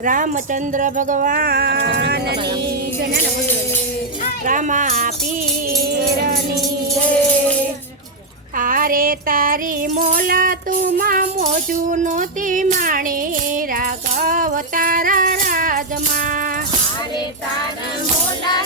રામચંદ્ર ભગવાનની રામા પીરની આરે તારી મોલા તુમાં મોજું નહોતી માણી. રાઘવ તારા રાજમાં. તારી મોલા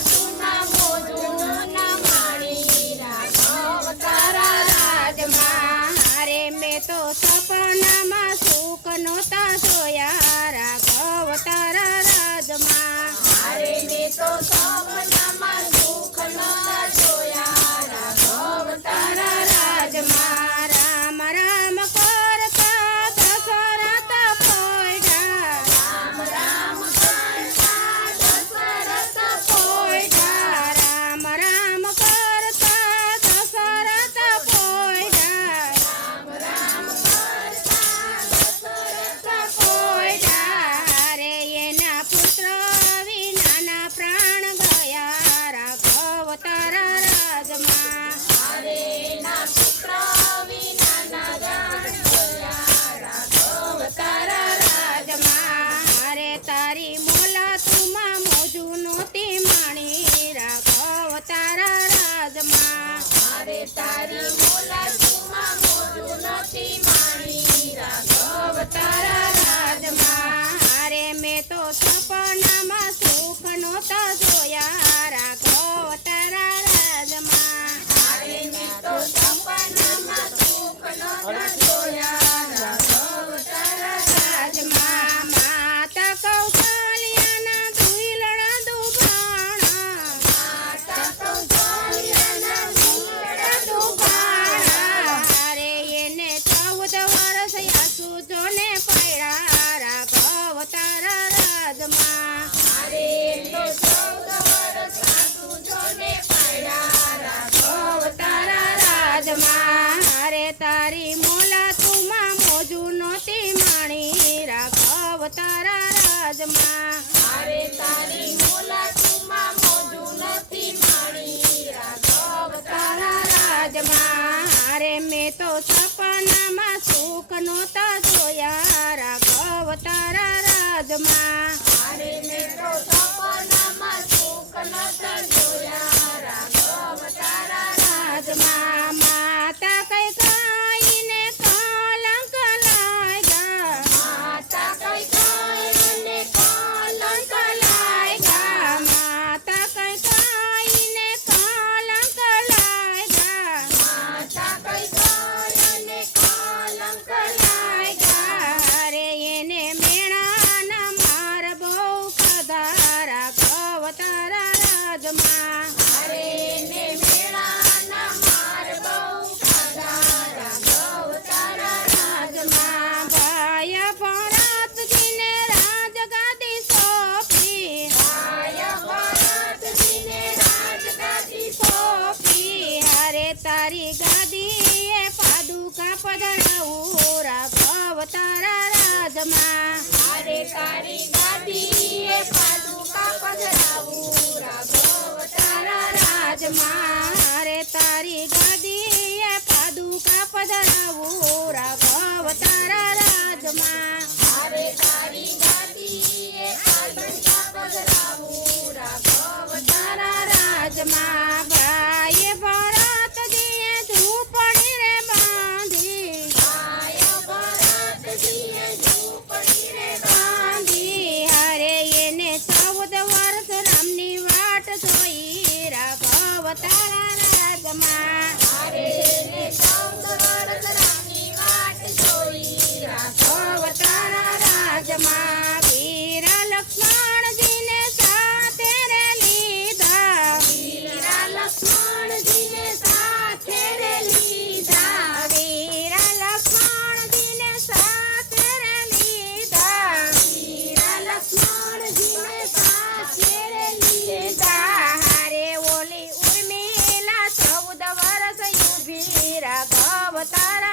Taretari યાદમાં અરે મેં તો સપનામાં સુખ નહોતા જોયા. રાઘવ તારા રાજમા. અરે મેં તો સપનામાં સુખ નહોતા तारी गादी ए पादुका पदना ऊरा गाव तारा राजमा। अरे तारी गादी ए पादुका पदना ऊरा गाव तारा राजमा। अरे तारी તારા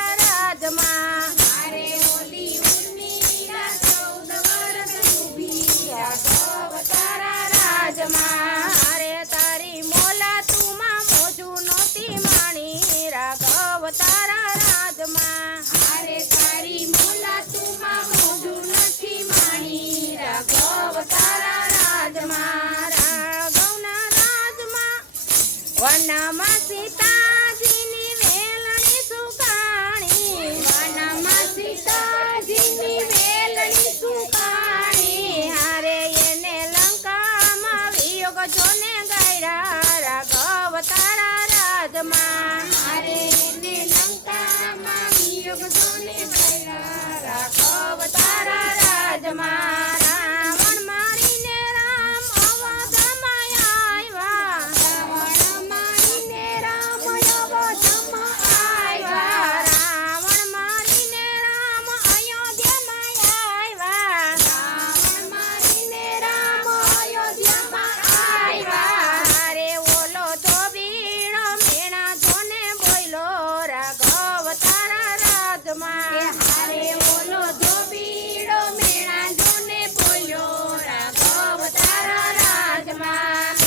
તારા રાગમાં હારે ઓલો ધોબીડો મેળા જોને બોલ્યો રાઘવ તારા રાગમાં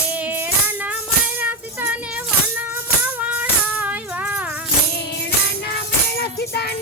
સીતાને વનમાં વણાવ્યા મેળાના મેળા સીતાને